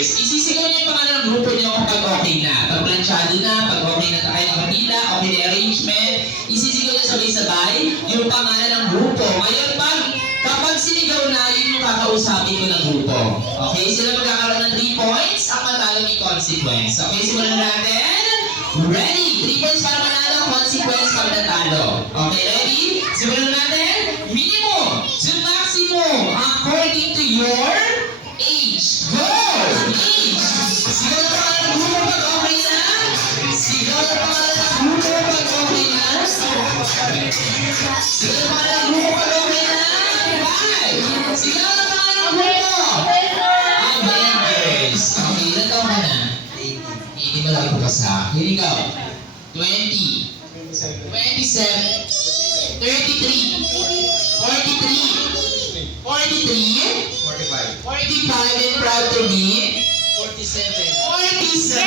members, isisigaw niyo yung pangalan ng grupo niyo kapag okay na. Pag planchado na, pag okay na kayo nakapila, okay na arrangement, isisigaw niyo sabay-sabay yung pangalan ng grupo. Ngayon, kapag sinigaw na, yun yung kakausapin ko ng grupo. Okay? Sila magkakaroon ng 3 points, ang matalo may consequence. Okay, simulan na natin. Ready? 3 points para manalo, consequence para natalo. Okay, ready? Simulan na natin. Minimum to maximum according to your age. Go! Age! Sigaw na pangalan ng grupo pag okay na. Sigaw na pangalan ng grupo pag okay na. Sigaw na pangalan ng grupo pag okay na. 5! Sigaw na pangalan ng grupo. Avengers. Okay, ilan taon ka na? Hindi mo lang ipapasa. Here we go. 20. 27. 33. 43. 43. 45. And proud to be 47. Yay!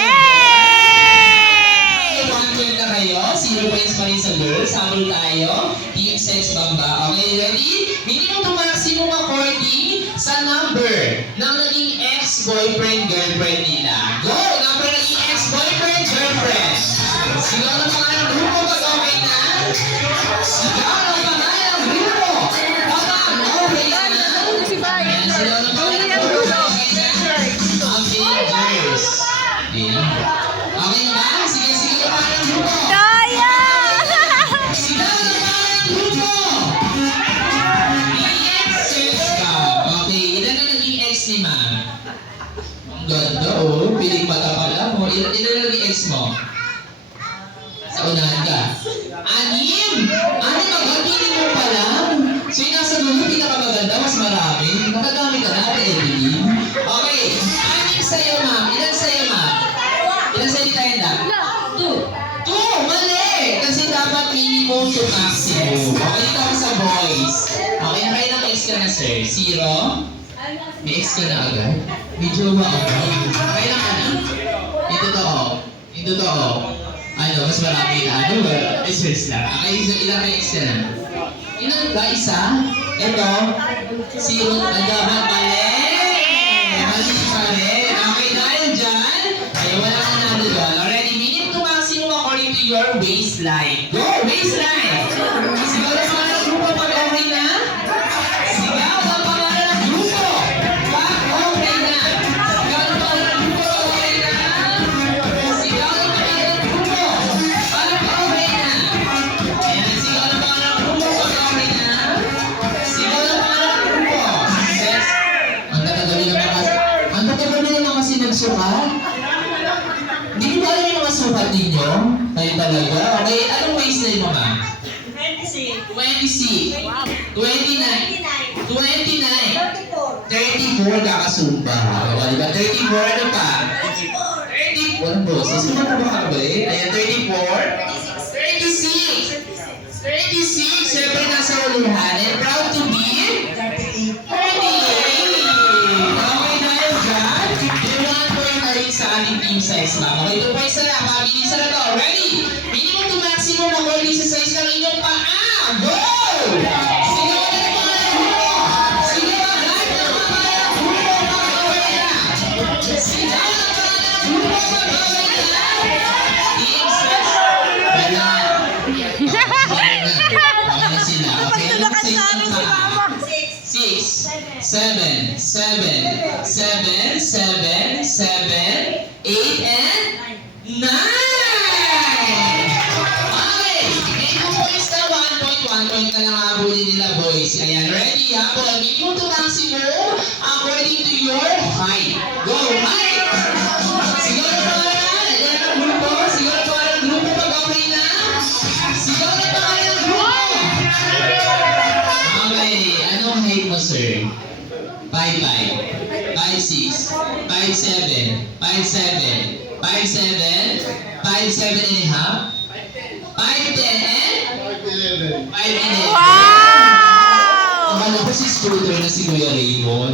1 point na kayo. 0 points pa rin sa girls. Sample tayo. Team sex bamba. Okay, ready? Minimum to maximum according sa number ng naging ex-boyfriend, girlfriend nila. Go! Number ng naging ex-boyfriend, girlfriend. Sigaw ng pangalan ng grupo pag okay na. Sigaw ng pangalan ng grupo. Kapag okay na. Ayan, sigaw ng pangalan ng grupo pag okay na. Avengers. Ayan. Okay na ba? Sige, sigaw ng pangalan ng grupo. Sigaw ng pangalan ng grupo. Ex-sex ka. Okay, ilan na naging ex ni ma'am? Ang ganda, oh. Piling mata pala mo. Ilan na naging ex mo? Sa unahan ka. 6! Ang pagkapitin mo pa lang. So yung nasa dulo, pinakamaganda, mas marami. Nakadami ka na, Evelyn. Okay. 6 sa'yo, ma'am. Ilan sa'yo, ma'am? Ilan sa'yo ni Tenda? 2! Mali! Kasi dapat minimum to maximum. Okay, dito ako sa boys. Okay, nakailang ex ka na, sir? 0? May ex ka na agad? Medyo ba ako? Kailan ka na? Yung totoo. Ano, mas marami na ano ba? Search lang. Okay, ilang ex ka na? Ilan ba? Isa? Ito? 0? Nagdapat mali! Mali pa rin. Okay, dahil dyan, ay wala ka na doon. Already, minimum to maximum according to your waistline. Go! Waistline! Sigaw na pangalan ng grupo pag okay na. Sigaw na pangalan ng grupo pag okay na. Sigaw na pangalan ng grupo pag okay na. Sigaw na pangalan ng grupo pag okay na. Ayan, sigaw na pangalan ng grupo pag okay na. Sigaw na pangalan ng grupo. Sex. Ang tatagaling naman kasi nagsukat. Hindi ko alam yung mga sukat ninyo. Kayo talaga. Okay, anong waistline mo, ma'am? 26. 29. 34 kakasumba. O, diba? 34, ano pa? 34. Walang boses. Ano pa ba kabali? Ayan, 34. 36. 36. Siyempre nasa uluhan. And proud to be 38. Okay, dahil dyan, yung 1 point na rin sa ating team size, ma'am. Okay, 2 points na lang. Mabilis na to. Ready? Minimum to maximum according sa size ng inyong paa. Go! Sigaw na ng pangalan ng grupo! Sigaw agad ng pangalan ng grupo pag okay na! Sigaw ng pangalan ng grupo pag okay na! Team sex! Wala! Okay na sila. Okay, ano sa inyong paa? 6, 7, 7, 7, 7, 7, 8, and 9! Okay! May 2 points na 1 point na lang habulin nila, boys. Ayan, ready? Habol. Minimum to maximum according to your height. Go! Height! Sigaw na pangalan. Ayan ang grupo. Sigaw na pangalan ng grupo pag okay na. Sigaw na pangalan ng grupo. Okay. Anong height mo, sir? 5'5", 5'6", 5'7", 5'7", 5'7", 5'7" and a half, 5'10", and 5'11". Wow! Akala ko si Scooter na si Kuya Raymond.